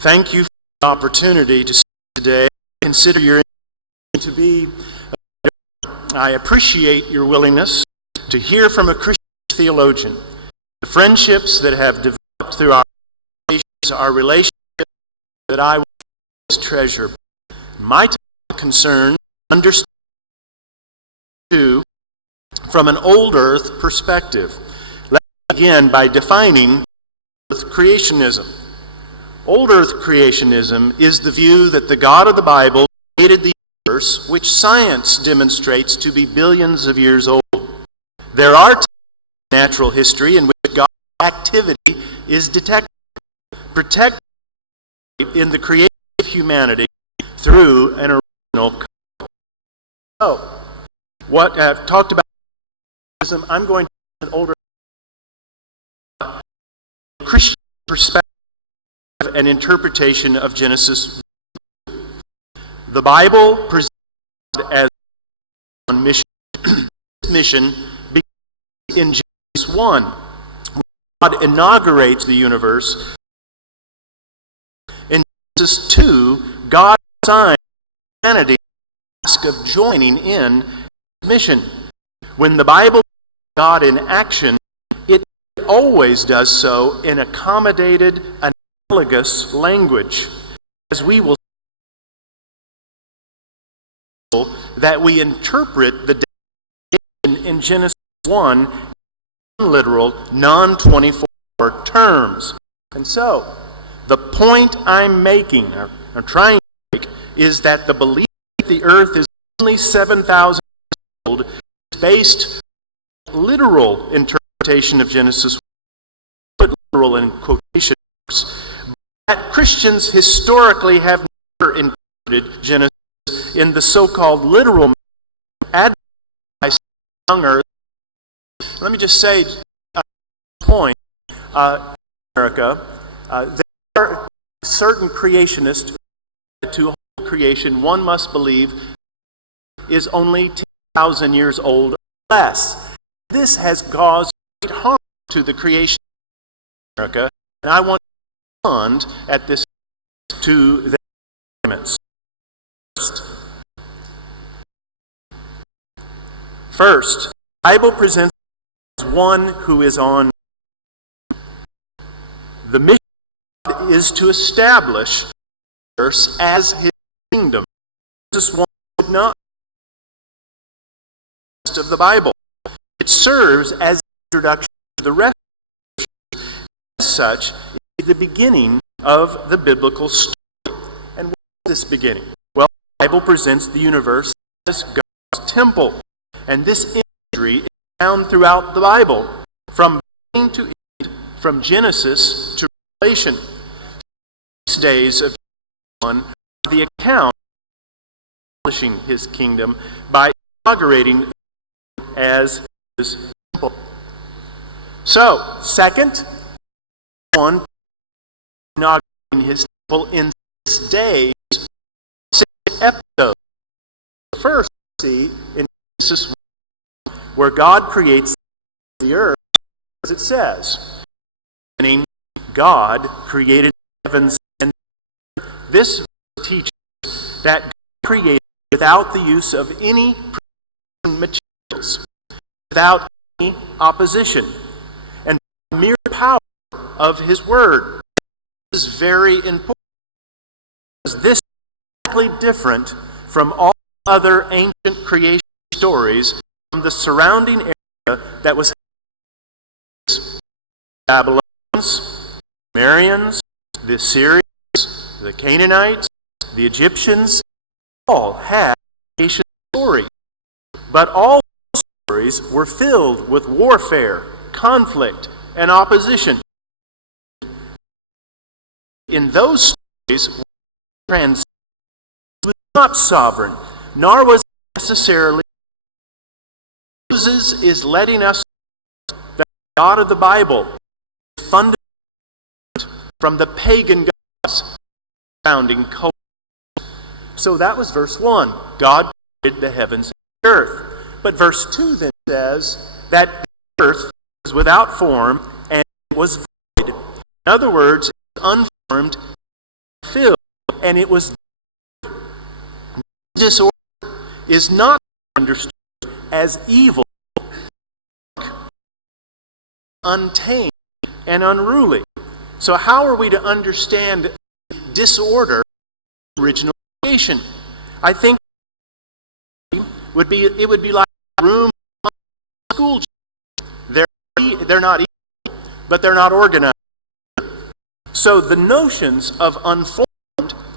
Thank you for the opportunity to speak today. Consider your to be. I appreciate your willingness to hear from a Christian theologian. The friendships that have developed through our relationship that I will always treasure. My concern, understand from an old earth perspective. Let's begin by defining Old-Earth Creationism. Old-Earth Creationism is the view that the God of the Bible created the universe, which science demonstrates to be billions of years old. There are times in natural history in which God's activity is detectable, protected in the creation of humanity through an original code. So, what I've talked about, I'm going to an older Christian perspective and interpretation of Genesis. The Bible presents God as on mission. This mission begins in Genesis 1. God inaugurates the universe. In Genesis 2, God assigns humanity the task of joining in mission. When the Bible puts God in action, it always does so in accommodated, analogous language. As we will see, that we interpret the definition in Genesis 1 non-literal, non-24 terms. And so, the point I'm making, or trying to make, is that the belief that the earth is only 7,000 years old is based on literal interpretation of Genesis 1, put literal in quotation marks. That Christians historically have never interpreted Genesis in the so-called literal manner advocated by young earth. Let me just say, point, America, there are certain creationists to whole creation, one must believe, is only 10,000 years old or less. This has caused great harm to the creation of America, and I want to respond at this to the arguments. First, the Bible presents one who is on. The mission of God is to establish the earth as his kingdom. Jesus would not the rest of the Bible. It serves as the introduction to the rest of the scriptures. As such, it is the beginning of the biblical story. And what is this beginning? Well, the Bible presents the universe as God's temple. And this imagery is found throughout the Bible, from beginning to end, from Genesis to Revelation. These days of John are the account of establishing his kingdom by inaugurating as his temple. So, second, one inaugurating his temple in 6 days, 6 episodes. First, we see in Genesis 1, where God creates the earth, as it says. Meaning, God created heavens and earth. This teaches that God created without the use of any materials, without any opposition, and by the mere power of his word. This is very important, because this is radically different from all other ancient creation stories from the surrounding area that was Babylonians, Sumerians, the Assyrians, the Canaanites, the Egyptians, all had creation stories. But all stories were filled with warfare, conflict, and opposition. In those stories, Moses was not sovereign, nor was he necessarily. Moses is letting us know that the God of the Bible is fundamentally from the pagan gods founding culture. So that was verse 1. God created the heavens and the earth. But verse 2 then says that the earth was without form and was void. In other words, it was unformed, filled, and it was disorder is not understood as evil, untamed, and unruly. So how are we to understand disorder in original creation? I think it would be like a room of school children. They're not evil, but they're not organized. So the notions of unformed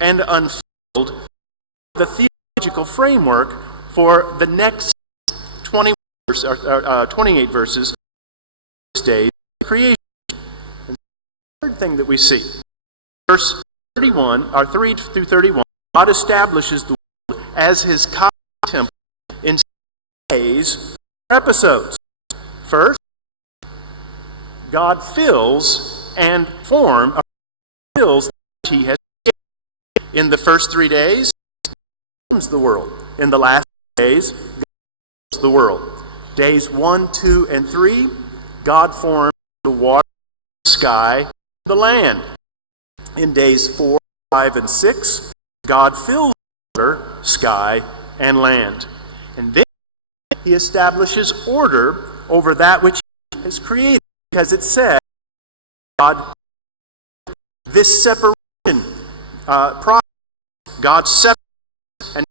and unfilled, the theological framework for the next 28 verses of this day creation. And the third thing that we see, verse 31, or 3 through 31, God establishes the world as his cosmic temple in 6 days or episodes. First, God fills and fills that he has created. In the first 3 days, God forms the world. In the last days, God fills the world. Days 1, 2, and 3, God forms the water, the sky, the land. In days 4, 5, and 6, God fills water, sky, and land. And then he establishes order over that which he has created. Because it said, God, this separation process, God separates and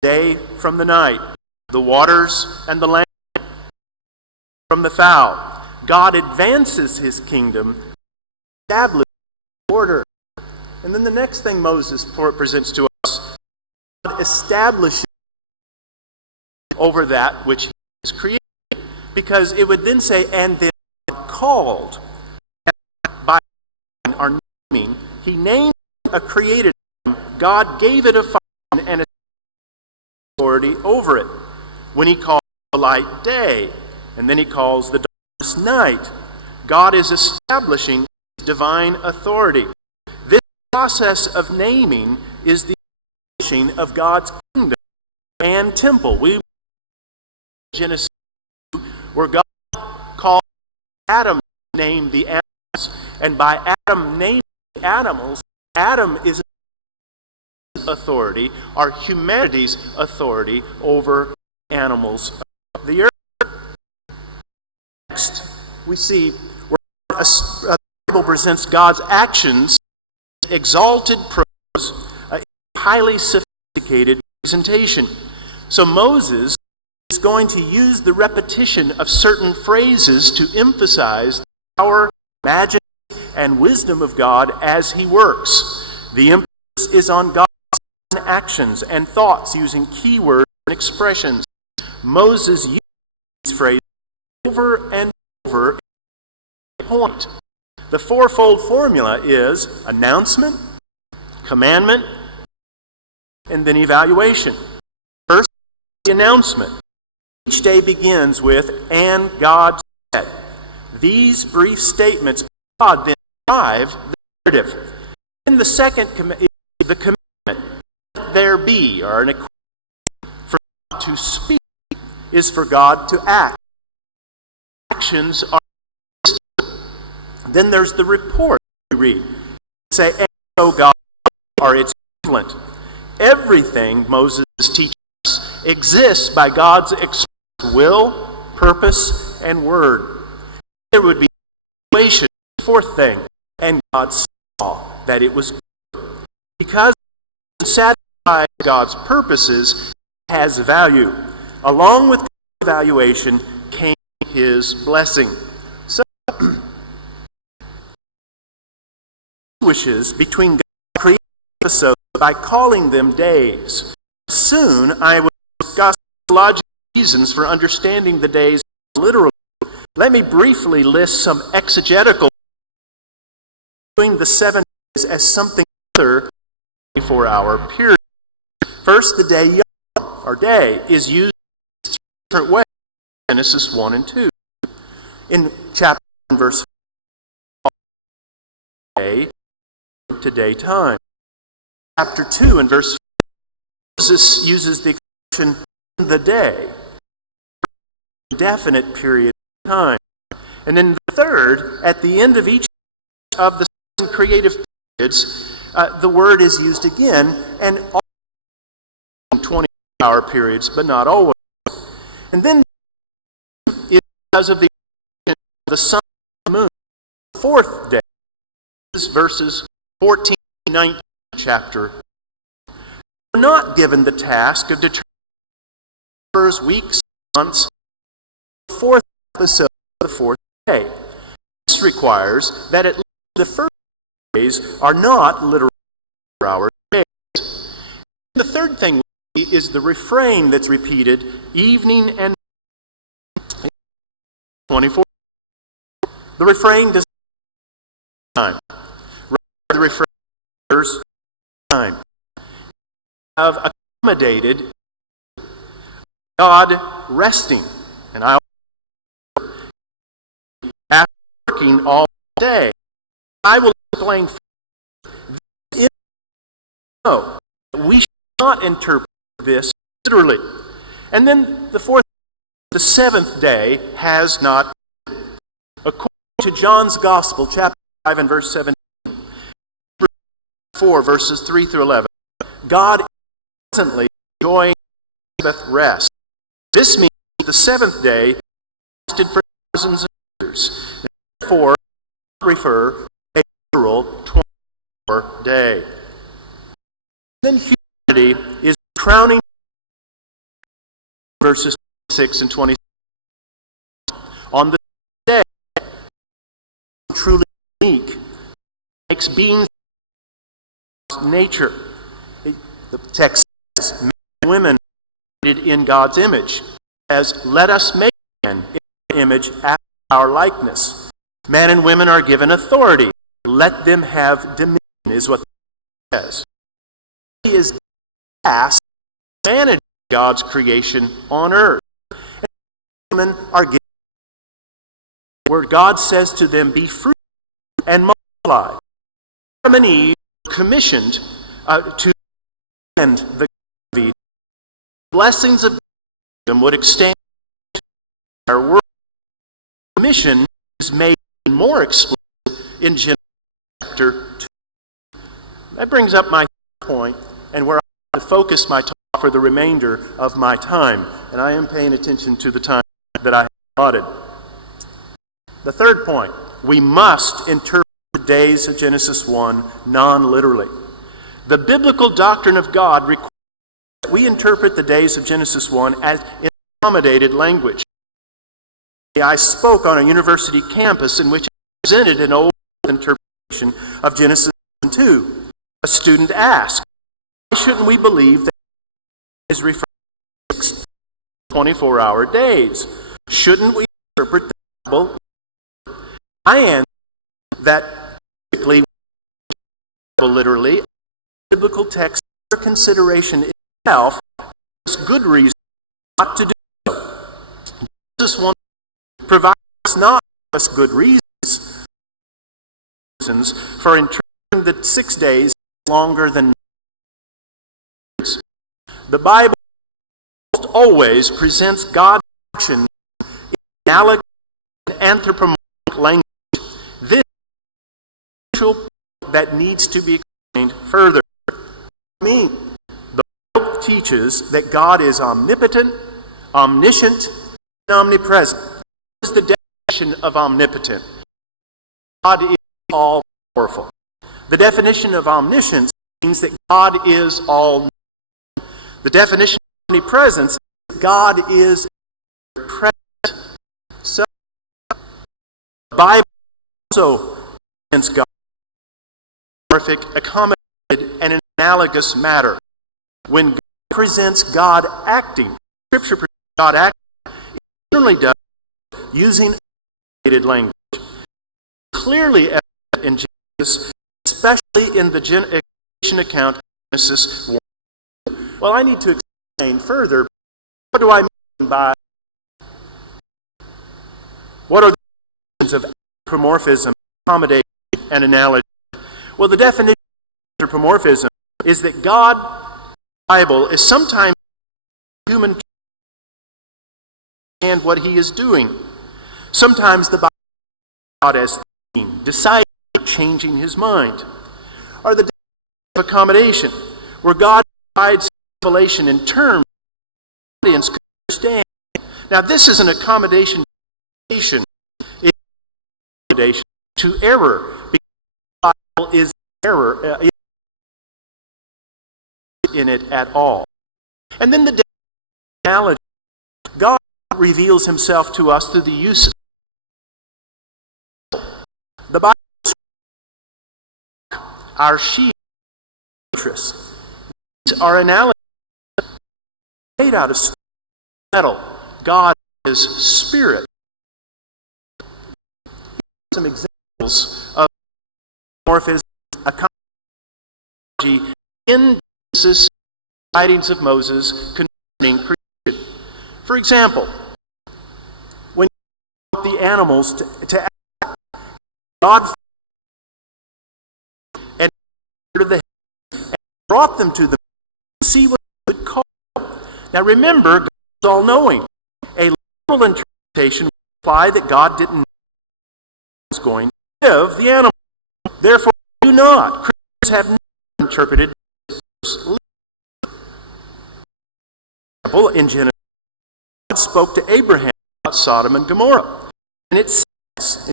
day from the night, the waters and the land from the fowl. God advances his kingdom, establishes order. And then the next thing Moses presents to us, God establishes over that which he has created. Because it would then say, and then called by our naming, he named a created name. God gave it a function and authority over it. When he calls the light day, and then he calls the darkness night, God is establishing his divine authority. This process of naming is the establishing of God's kingdom and temple. We Genesis 2, where God called Adam to name the animals, and by Adam naming the animals, Adam is authority, or humanity's authority over animals of the earth. Next, we see where the Bible presents God's actions, exalted prose, a highly sophisticated presentation. So Moses is going to use the repetition of certain phrases to emphasize the power, majesty, and wisdom of God as he works. The emphasis is on God's actions and thoughts using keywords and expressions. Moses uses these phrases over and over at a point. The fourfold formula is announcement, commandment, and then evaluation. First, the announcement. Each day begins with, and God said. These brief statements, God then drive the narrative. And the second is the commandment. Let there be, or an equivalent. For God to speak is for God to act. Actions are then there's the report we read. Say, and so God, or its equivalent. Everything Moses teaches us exists by God's express will, purpose, and word. There would be evaluation, fourth thing, and God saw that it was good. Because it satisfies God's purposes, it has value. Along with evaluation came his blessing. So, distinguishes between God's creation episodes by calling them days. Soon I will discuss theological reasons for understanding the days literally. Let me briefly list some exegetical doing the 7 days as something other than a 24-hour period. First, the day or day is used in 3 different ways. Genesis 1 and 2. In chapter 1, verse 4, day to daytime. Chapter 2 and verse 4, Moses uses the expression the day, indefinite period of time. And then the third, at the end of each of the 7 creative periods, the word is used again, and in 20-hour periods, but not always. And then it's because of the sun and the moon, the fourth day. This is verses 14 and 19 chapter. We're not given the task of determining hours, weeks, months, the fourth episode of the fourth day. This requires that at least the first days are not literal hour days. And the third thing we see is the refrain that's repeated evening and 24. The refrain does not time. Rather, the refrain is time. Have accommodated God resting, and I after working all day. I will explain. No, we should not interpret this literally. And then the seventh day has not. According to John's Gospel, chapter 5 and verse 17, 4 verses 3 through 11, God is presently enjoying Sabbath rest. This means the seventh day lasted for thousands of years. And therefore, refer to a literal 24 day. Then humanity is crowning verses 26 and 27. On the day, truly unique, makes beings nature. The text says, men and women created in God's image, as let us make man in our image after our likeness. Men and women are given authority. Let them have dominion, is what it says. He is asked to manage God's creation on earth. And women are given where God says to them, be fruitful and multiply. Adam and Eve were commissioned to end the blessings of them would extend to our world. The mission is made more explicit in Genesis chapter 2. That brings up my point, and where I want to focus my talk for the remainder of my time. And I am paying attention to the time that I have allotted. The third point, we must interpret the days of Genesis 1 non-literally. The biblical doctrine of God requires that we interpret the days of Genesis 1 as in accommodated language. I spoke on a university campus in which I presented an old interpretation of Genesis 1 and 2. A student asked, why shouldn't we believe that is referring to 6 24-hour days? Shouldn't we interpret the Bible? I answer that literally, biblical text for consideration itself is good reason not to do so. Genesis 1 provides not just good reasons for interpreting the 6 days longer than years. The Bible almost always presents God's action in analogous and anthropomorphic language. This is a crucial point that needs to be explained further. The Bible teaches that God is omnipotent, omniscient, and omnipresent. What is the definition of omnipotent? God is all-powerful. The definition of omniscience means that God is all-knowing. The definition of omnipresence is that God is present. So, the Bible also presents God perfect, accommodated, and an analogous matter. When God presents God acting, Scripture presents God acting, it generally does using accommodated language. Clearly evident in Genesis, especially in the creation account of Genesis 1. Well, I need to explain further. What do I mean by what are the definitions of anthropomorphism, accommodation, and analogy? Well, the definition of anthropomorphism is that God, the Bible, is sometimes human to understand what he is doing. Sometimes the Bible God as thinking, deciding, changing his mind. Or the of accommodation, where God provides revelation in terms the audience could understand. Now, this is an accommodation to error, because the Bible is error in it at all. And then the analogy. God reveals himself to us through the use of the Bible, our shield, interests. These are analogies made out of metal. God is spirit. Some examples of morphism, analogy in Genesis, writings of Moses concerning creation. For example, when you brought the animals to act, God and brought them to the see what he would call. Now remember, God is all-knowing. A literal interpretation would imply that God didn't know he was going to give the animal. Therefore, do not. Christians have never interpreted this verse literally. In Genesis, God spoke to Abraham about Sodom and Gomorrah. And it says,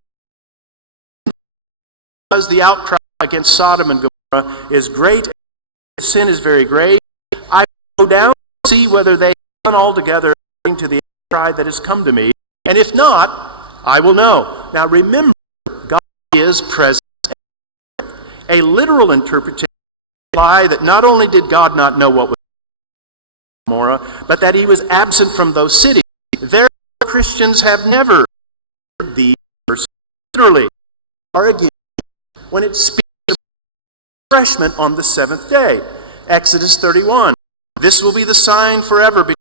because the outcry against Sodom and Gomorrah is great, sin is very great, I will go down to see whether they have done altogether according to the outcry that has come to me, and if not, I will know. Now remember, God is present. A literal interpretation implies that not only did God not know what was in Gomorrah, but that he was absent from those cities. Therefore, Christians have never heard these verses literally. Or again, when it speaks of refreshment on the seventh day. Exodus 31. This will be the sign forever between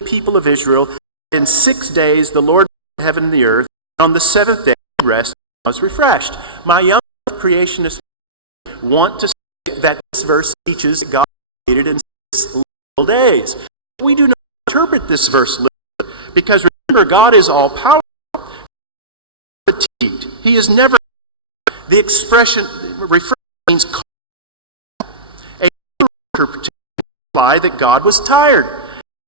the people of Israel. In 6 days the Lord made heaven and the earth, and on the seventh day he rested and was refreshed. My young creationist want to say that this verse teaches that God created in 6 literal days. We do not interpret this verse literally, because remember, God is all-powerful. Fatigued. He is never. The expression refresh means calm. A literal interpretation implies that God was tired,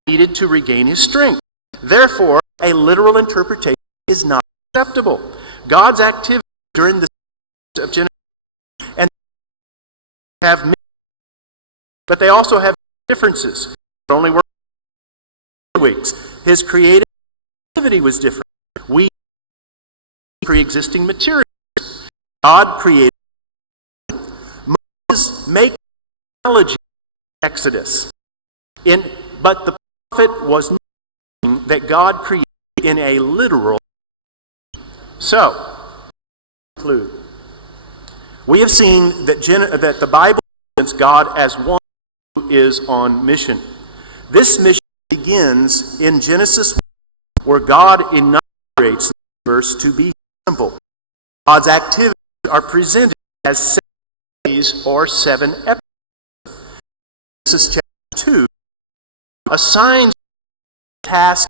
needed to regain his strength. Therefore, a literal interpretation is not acceptable. God's activity during the seasons of Genesis and have many, but they also have differences. It only worked 4 weeks. His creative activity was different. We pre-existing material. God created. Moses makes analogy in Exodus. But the prophet was knowing that God created in a literal. So, to conclude, we have seen that the Bible presents God as one who is on mission. This mission begins in Genesis 1, where God inaugurates the universe to be simple. God's activities are presented as 7 days or 7 episodes. Genesis chapter 2 assigns task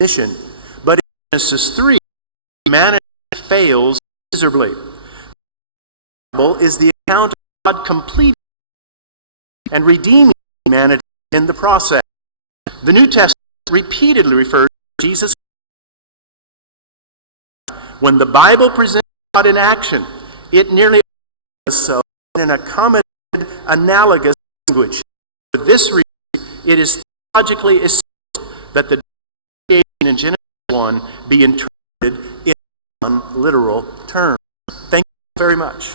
mission, but in Genesis 3, humanity fails miserably. The Bible is the account of God completing and redeeming humanity in the process. The New Testament repeatedly refers to Jesus. When the Bible presents God in action, it nearly does so in an accommodated, analogous language. For this reason, it is theologically essential that the creation in Genesis 1 be interpreted in non-literal terms. Thank you very much.